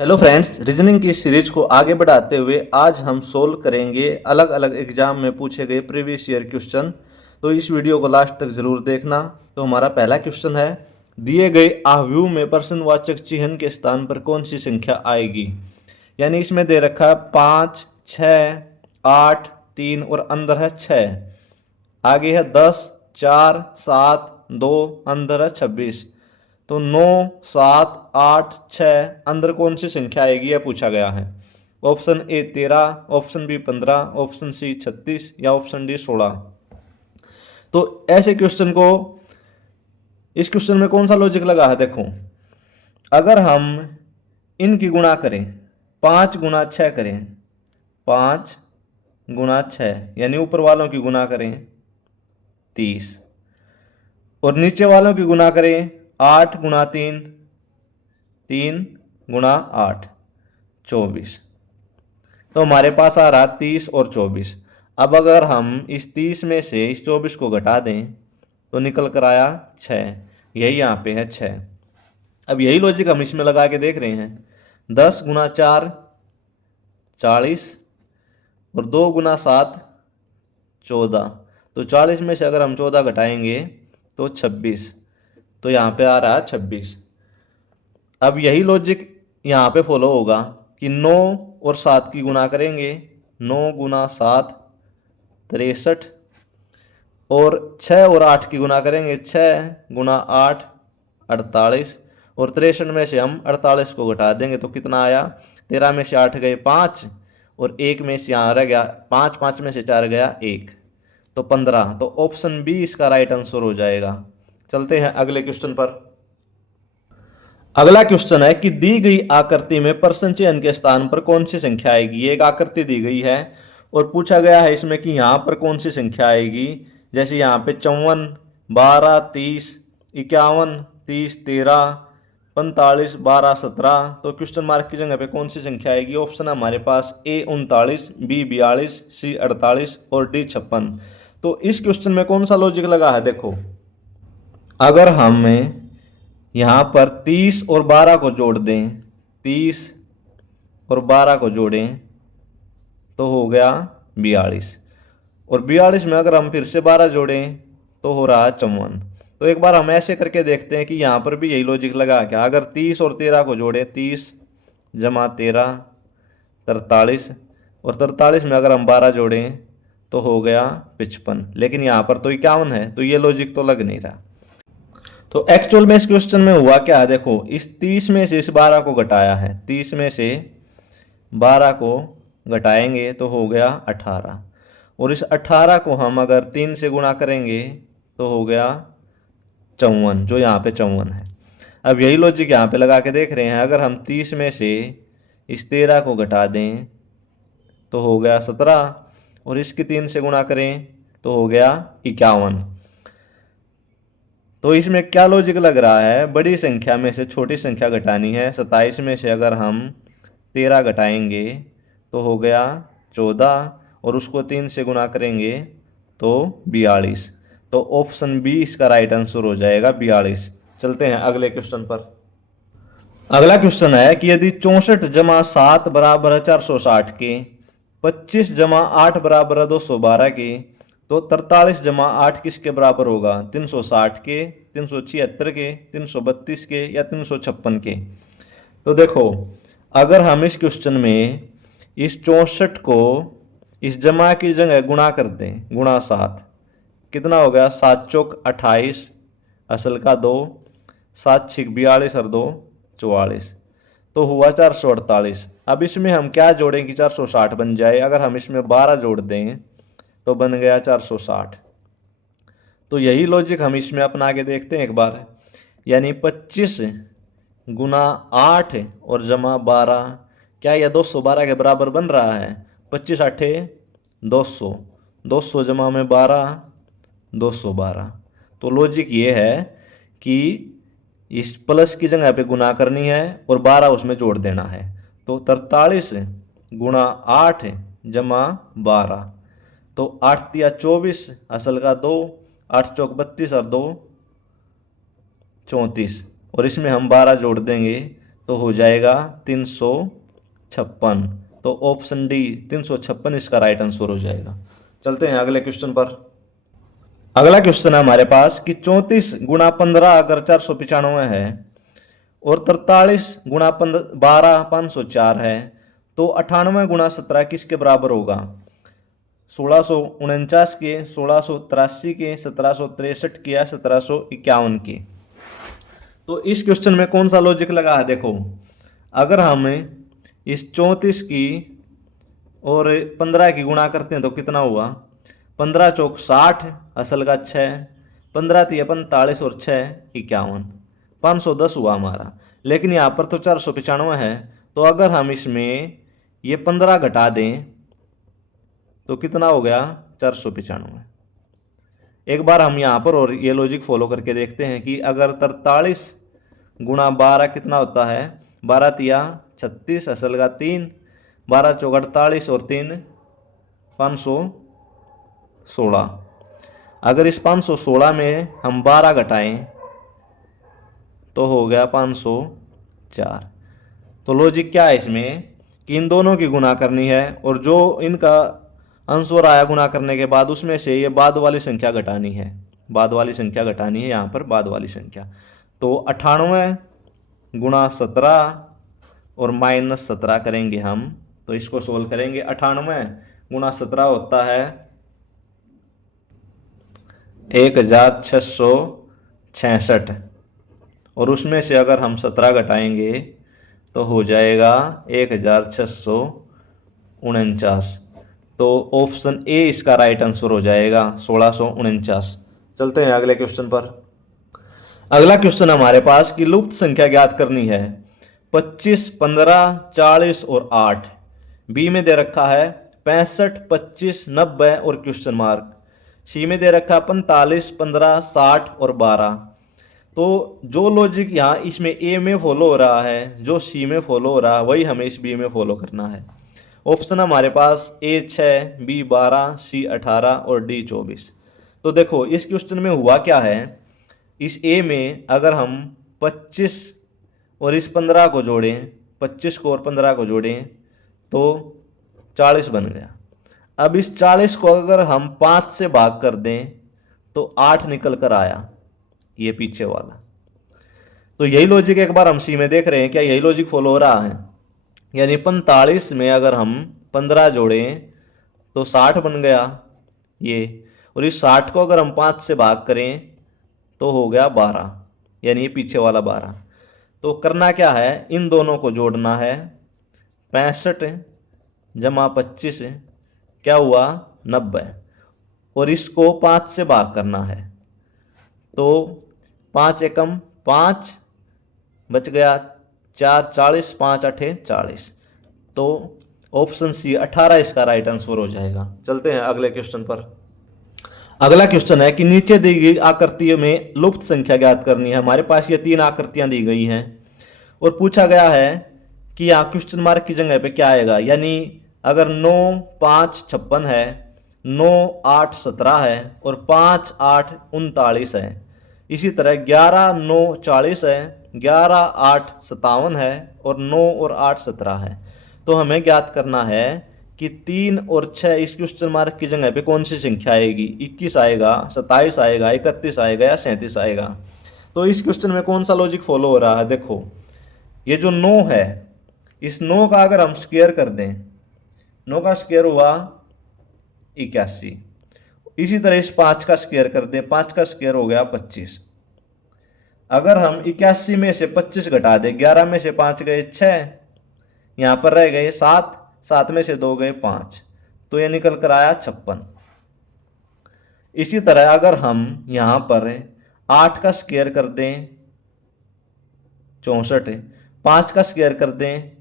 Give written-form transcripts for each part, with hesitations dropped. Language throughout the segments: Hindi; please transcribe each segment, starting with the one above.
हेलो फ्रेंड्स, रीजनिंग की सीरीज को आगे बढ़ाते हुए आज हम सोल्व करेंगे अलग अलग एग्जाम में पूछे गए प्रीवियस ईयर क्वेश्चन। तो इस वीडियो को लास्ट तक जरूर देखना। तो हमारा पहला क्वेश्चन है, दिए गए आहव्यू में प्रश्नवाचक चिन्ह के स्थान पर कौन सी संख्या आएगी। यानी इसमें दे रखा है 5, 6, 8, 3 और अंदर है 6। आगे है 10, 4, 7, 2, अंदर है 26। तो 9, 7, 8, 6 अंदर कौन सी संख्या आएगी यह पूछा गया है। Option A 13, option B 15, option C 36 या ऑप्शन डी 16। तो ऐसे क्वेश्चन को, इस क्वेश्चन में कौन सा लॉजिक लगा है देखो। अगर हम इनकी गुणा करें, 5 गुना 6 करें, 5 गुना 6 यानी ऊपर वालों की गुणा करें 30 और नीचे वालों की गुणा करें 8 गुना 3, 3 गुना 8, 24। तो हमारे पास आ रहा 30 और 24। अब अगर हम इस 30 में से इस 24 को घटा दें तो निकल कर आया 6। यही यहाँ पे है 6। अब यही लॉजिक हम इसमें लगा के देख रहे हैं। 10 गुना 4 40 और 2 गुना 7 14। तो 40 में से अगर हम 14 घटाएंगे तो 26। तो यहाँ पे आ रहा है 26। अब यही लॉजिक यहाँ पे फॉलो होगा कि 9 और 7 की गुणा करेंगे, 9 गुना 7 63 और 6 और 8 की गुणा करेंगे, 6 गुना 8 48 और 63 में से हम 48 को घटा देंगे तो कितना आया। 13 में से 8 गए 5 और 1 में से यहाँ रह गया 5, 5 में से 4 गया 1, तो 15। तो ऑप्शन बी इसका राइट आंसर हो जाएगा। चलते हैं अगले क्वेश्चन पर। अगला क्वेश्चन है कि दी गई आकृति में प्रश्न चिन्ह के स्थान पर कौन सी संख्या आएगी। एक आकृति दी गई है और पूछा गया है इसमें कि यहाँ पर कौन सी संख्या आएगी। जैसे यहाँ पे 54, 12, 30, 51, 30, 13, 45, 12, 17। तो क्वेश्चन मार्क की जगह पे कौन सी संख्या आएगी। ऑप्शन है हमारे पास ए 39, बी 42, सी 48 और डी 56। तो इस क्वेश्चन में कौन सा लॉजिक लगा है देखो। अगर हमें यहाँ पर 30 और 12 को जोड़ दें, 30 और 12 को जोड़ें तो हो गया 42 और 42 में अगर हम फिर से 12 जोड़ें तो हो रहा है 54। तो एक बार हम ऐसे करके देखते हैं कि यहाँ पर भी यही लॉजिक लगा क्या। अगर 30 और 13 को जोड़ें, 30 जमा 13 43 और 43 में अगर हम 12 जोड़ें तो हो गया 55। लेकिन यहाँ पर तो 51 है, तो ये लॉजिक तो लग नहीं रहा। तो एक्चुअल में इस क्वेश्चन में हुआ क्या है देखो। इस 30 में से इस 12 को घटाया है, 30 में से 12 को घटाएंगे तो हो गया 18 और इस 18 को हम अगर 3 से गुणा करेंगे तो हो गया 54, जो यहाँ पे 54 है। अब यही लॉजिक यहाँ पे लगा के देख रहे हैं। अगर हम 30 में से इस 13 को घटा दें तो हो गया 17 और इसकी 3 से गुणा करें तो हो गया 51। तो इसमें क्या लॉजिक लग रहा है, बड़ी संख्या में से छोटी संख्या घटानी है। 27 में से अगर हम 13 घटाएंगे तो हो गया 14 और उसको 3 से गुणा करेंगे तो 42। तो ऑप्शन बी इसका राइट आंसर हो जाएगा 42। चलते हैं अगले क्वेश्चन पर। अगला क्वेश्चन है कि यदि 64 जमा 7 बराबर है 460 के, 25 जमा 8 बराबर है 212 के, तो 43 जमा 8 किसके बराबर होगा। 360 के, 376 के, 332 के या 356 के। तो देखो, अगर हम इस क्वेश्चन में इस 64 को इस जमा की जगह गुणा कर दें, गुणा 7, कितना हो गया 7 चौक 28 असल का 2, 7 छिक 42 और 2 44, तो हुआ 448। अब इसमें हम क्या जोड़ें कि 460 बन जाए। अगर हम इसमें 12 जोड़ दें तो बन गया 460। तो यही लॉजिक हम इसमें अपना के देखते हैं एक बार। यानी 25 गुना 8 और जमा 12, क्या यह 212 के बराबर बन रहा है। 25 8 200, 200 जमा में 12 212। तो लॉजिक ये है कि इस प्लस की जगह पे गुना करनी है और 12 उसमें जोड़ देना है। तो 43 गुणा 8 जमा 12, तो 8 तिया 24 असल का 2, 8 चौक 32 और 2 34 और इसमें हम 12 जोड़ देंगे तो हो जाएगा 356। तो ऑप्शन डी 356 इसका राइट आंसर हो जाएगा। चलते हैं अगले क्वेश्चन पर। अगला क्वेश्चन है हमारे पास कि 34 गुणा 15 अगर 495 है और 43 गुणा 12 504 है तो 98 गुणा 17 किसके बराबर होगा? 1649 के, 1683 के, 1763 के या 1751 के। तो इस क्वेश्चन में कौन सा लॉजिक लगा है? देखो, अगर हम इस 34 की और 15 की गुणा करते हैं तो कितना हुआ? 15 चौक 60, असल का 6, 15 तिया 45 और 6 51, 510 हुआ हमारा। लेकिन यहाँ पर तो 495 है, तो अगर हम इसमें ये 15 घटा दें तो कितना हो गया? 495। एक बार हम यहाँ पर और ये लॉजिक फॉलो करके देखते हैं कि अगर 43 गुणा 12 कितना होता है? 12 तिया 36, असल का 3, 12 चौक 48 और 3 516। अगर इस 516 में हम 12 घटाएं तो हो गया 504। तो लॉजिक क्या है इसमें कि इन दोनों की गुणा करनी है और जो इनका आंसर आया गुणा करने के बाद उसमें से ये बाद वाली संख्या घटानी है। बाद वाली संख्या घटानी है, यहाँ पर बाद वाली संख्या। तो 98 गुणा 17 और माइनस 17 करेंगे हम, तो इसको सोल्व करेंगे। 98 गुणा 17 होता है 1666 और उसमें से अगर हम 17 घटाएंगे तो हो जाएगा 1649। तो ऑप्शन ए इसका राइट आंसर हो जाएगा 1649। चलते हैं अगले क्वेश्चन पर। अगला क्वेश्चन हमारे पास कि लुप्त संख्या ज्ञात करनी है। 25, 15, 40 और 8। बी में दे रखा है 65, 25, 90 और क्वेश्चन मार्क। सी में दे रखा 45, 15, 60 और 12। तो जो लॉजिक यहाँ इसमें ए में फॉलो हो रहा है, जो सी में फॉलो हो रहा है, वही हमें इस बी में फॉलो करना है। ऑप्शन हमारे पास ए 6, बी 12, सी 18 और डी 24। तो देखो इस क्वेश्चन में हुआ क्या है, इस ए में अगर हम 25 और इस 15 को जोड़ें, 25 को और 15 को जोड़ें तो 40 बन गया। अब इस 40 को अगर हम 5 से भाग कर दें तो 8 निकल कर आया, ये पीछे वाला। तो यही लॉजिक एक बार हम सी में देख रहे हैं, क्या यही लॉजिक फॉलो हो रहा है? यानी 45 में अगर हम 15 जोड़ें तो 60 बन गया ये, और इस 60 को अगर हम 5 से भाग करें तो हो गया 12, यानी ये पीछे वाला 12। तो करना क्या है, इन दोनों को जोड़ना है। 65 जमा 25 क्या हुआ? 90, और इसको 5 से भाग करना है। तो 5 एकम 5 बच गया 4, 40, 5 8 40। तो ऑप्शन सी 18 इसका राइट आंसर हो जाएगा। चलते हैं अगले क्वेश्चन पर। अगला क्वेश्चन है कि नीचे दी गई आकृतियों में लुप्त संख्या ज्ञात करनी है। हमारे पास ये 3 आकृतियां दी गई हैं और पूछा गया है कि यहाँ क्वेश्चन मार्क की जगह पे क्या आएगा। यानी अगर 9, 5, 56 है, 9, 8, 17 है और 5, 8, 39 है। इसी तरह 11, 9, 40 है, 11, 8, 57 है और 9 और 8, 17 है। तो हमें ज्ञात करना है कि 3 और 6 इस क्वेश्चन मार्क की जगह पे कौन सी संख्या आएगी। 21 आएगा, 27 आएगा, 31 आएगा या 37 आएगा। तो इस क्वेश्चन में कौन सा लॉजिक फॉलो हो रहा है? देखो ये जो 9 है, इस 9 का अगर हम स्क्वायर कर दें, 9 का स्क्वायर हुआ 81। इसी तरह इस 5 का स्क्वायर कर दें, 5 का स्क्वायर हो गया 25। अगर हम 81 में से 25 घटा दें, 11 में से 5 गए 6, यहाँ पर रह गए 7, 7 में से 2 गए 5, तो ये निकल कर आया 56। इसी तरह अगर हम यहाँ पर 8 का स्क्वायर कर दें 64, 5 का स्क्वायर कर दें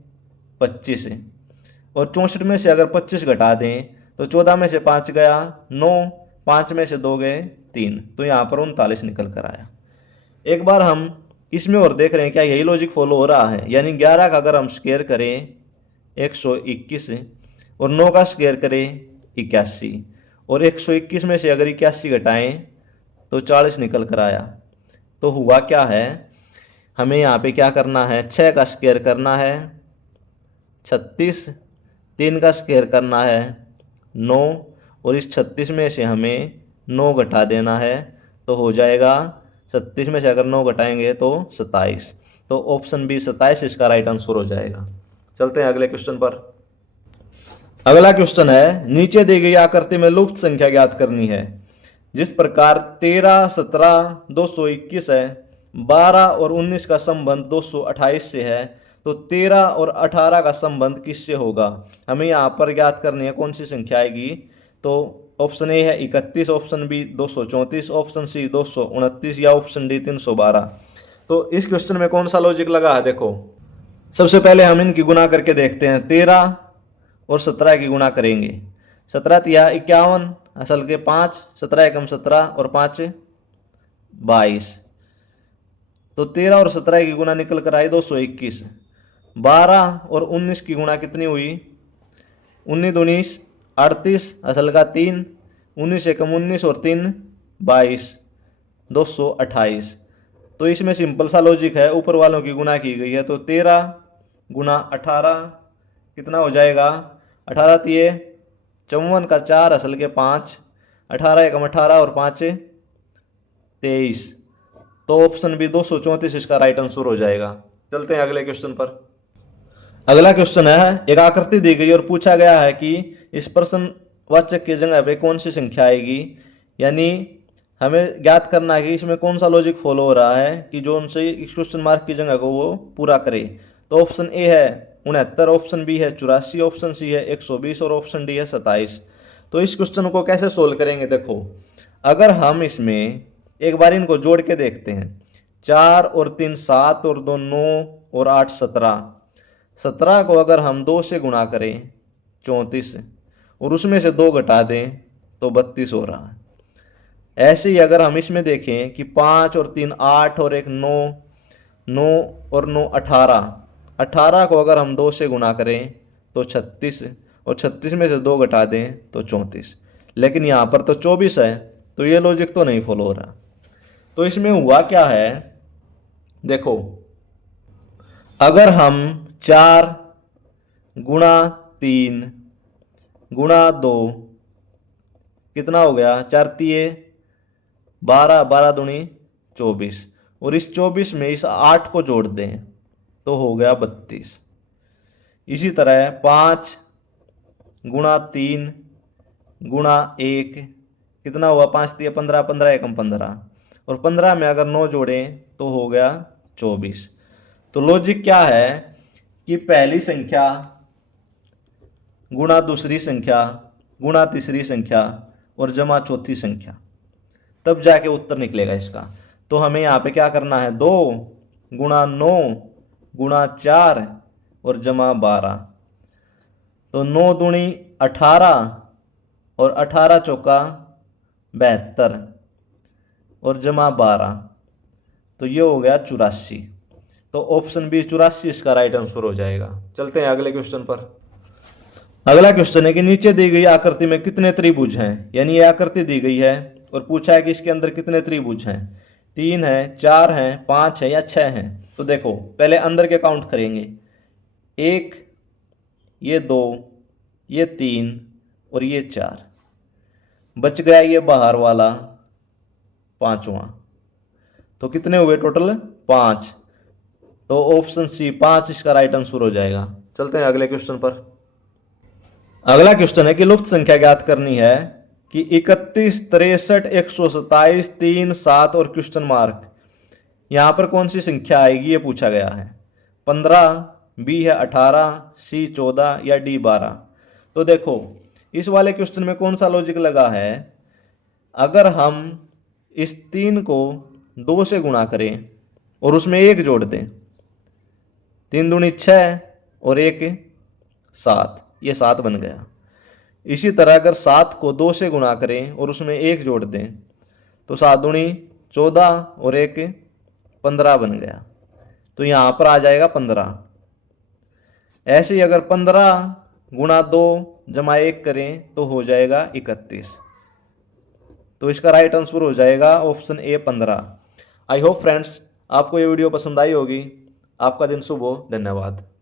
25 और 64 में से अगर 25 घटा दें तो 14 में से 5 गया 9, 5 में से 2 गए 3, तो यहाँ पर 39 निकल कर आया। एक बार हम इसमें और देख रहे हैं क्या यही लॉजिक फॉलो हो रहा है। यानी 11 का अगर हम स्क्वायर करें 121 और 9 का स्क्वायर करें 81 और 121 में से अगर 81 घटाएं तो 40 निकल कर आया। तो हुआ क्या है, हमें यहाँ पे क्या करना है, 6 का स्क्वायर करना है 36, 3 का स्क्वायर करना है 9, और इस 36 में से हमें 9 घटा देना है, तो हो जाएगा 36 में से अगर 9 घटाएंगे तो 27। तो ऑप्शन बी 27 इसका राइट आंसर हो जाएगा। चलते हैं अगले क्वेश्चन पर। अगला क्वेश्चन है, नीचे दी गई आकृति में लुप्त संख्या ज्ञात करनी है। जिस प्रकार 13, 17, 221 है, 12 और 19 का संबंध 228 से है, तो 13 और 18 का संबंध किससे होगा? हमें यहाँ पर ज्ञात करनी है कौन सी संख्या आएगी। तो ऑप्शन ए है 31, ऑप्शन बी 234, ऑप्शन सी 229 या ऑप्शन डी 312। तो इस क्वेश्चन में कौन सा लॉजिक लगा है, देखो सबसे पहले हम इनकी गुणा करके देखते हैं। 13 और 17 की गुणा करेंगे, 17 तिया 51, असल के 5, 17 एकम 17 और 5 22। तो 13 और 17 की गुणा निकल कर आई 221। 12 और 19 की गुणा कितनी हुई, 19 19 38, असल का 3, 19 एकम 19 और 3 22, 228। तो इसमें सिंपल सा लॉजिक है, ऊपर वालों की गुणा की गई है, तो 13 गुणा 18 कितना हो जाएगा, 18 तिये 54 का 4, असल के 5, 18 एकम 18 और 5 23। तो ऑप्शन बी 234 इसका राइट आंसर हो जाएगा। चलते हैं अगले क्वेश्चन पर। अगला क्वेश्चन है, एक आकृति दी गई और पूछा गया है कि इस प्रश्नवाचक की जगह पे कौन सी संख्या आएगी, यानी हमें ज्ञात करना है कि इसमें कौन सा लॉजिक फॉलो हो रहा है कि जो उनसे इस क्वेश्चन मार्क की जगह को वो पूरा करे। तो ऑप्शन ए है 69, ऑप्शन बी है 84, ऑप्शन सी है 120 और ऑप्शन डी है 27। तो इस क्वेश्चन को कैसे सोल्व करेंगे, देखो अगर हम इसमें एक बार इनको जोड़ के देखते हैं, 4 और 3 7 और 2 9 और 8 17। 17 को अगर हम 2 से गुणा करें 34 और उसमें से 2 घटा दें तो 32 हो रहा है। ऐसे ही अगर हम इसमें देखें कि 5 और 3 8 और 1 9, 9 और 9 18, 18 को अगर हम 2 से गुणा करें तो 36 और 36 में से 2 घटा दें तो 34। लेकिन यहाँ पर तो 24 है, तो ये लॉजिक तो नहीं फॉलो हो रहा। तो इसमें हुआ क्या है, देखो अगर हम 4 गुणा 3 गुणा 2 कितना हो गया, 4 तिये 12, 12 दूनी 24, और इस 24 में इस 8 को जोड़ दें तो हो गया 32। इसी तरह 5 गुणा 3 गुणा 1 कितना हुआ, 5 तिये 15, 15 एकम 15, और 15 में अगर 9 जोड़ें तो हो गया 24। तो लॉजिक क्या है कि पहली संख्या गुणा दूसरी संख्या गुणा तीसरी संख्या और जमा चौथी संख्या, तब जाके उत्तर निकलेगा इसका। तो हमें यहाँ पे क्या करना है, 2 गुणा 9 गुणा 4 और जमा 12। तो 9 दूनी 18 और 18 चौका 72 और जमा 12, तो ये हो गया 84। तो ऑप्शन बी 84 इसका राइट आंसर हो जाएगा। चलते हैं अगले क्वेश्चन पर। अगला क्वेश्चन है कि नीचे दी गई आकृति में कितने त्रिभुज हैं, यानी ये आकृति दी गई है और पूछा है कि इसके अंदर कितने त्रिभुज हैं, 3 है, 4 हैं, 5 है या 6 हैं। तो देखो पहले अंदर के काउंट करेंगे, 1, ये 2, ये 3 और ये 4, बच गया ये बाहर वाला 5वां। तो कितने हुए टोटल, 5। तो ऑप्शन सी 5 इसका राइट आंसर हो जाएगा। चलते हैं अगले क्वेश्चन पर। अगला क्वेश्चन है कि लुप्त संख्या ज्ञात करनी है कि 31, 63, 127, 3, 7 और क्वेश्चन मार्क, यहां पर कौन सी संख्या आएगी ये पूछा गया है। 15, बी है 18, सी 14 या डी 12। तो देखो इस वाले क्वेश्चन में कौन सा लॉजिक लगा है, अगर हम इस 3 को 2 से गुणा करें और उसमें 1 जोड़ दें, 3 दूनी 6 और 1 7, ये 7 बन गया। इसी तरह अगर 7 को 2 से गुणा करें और उसमें 1 जोड़ दें तो 7 दूनी 14 और 1 15 बन गया। तो यहाँ पर आ जाएगा 15। ऐसे ही अगर 15 गुणा 2 जमा 1 करें तो हो जाएगा 31। तो इसका राइट आंसर हो जाएगा option A 15। I hope friends आपको ये वीडियो पसंद आई होगी। आपका दिन शुभ हो। धन्यवाद।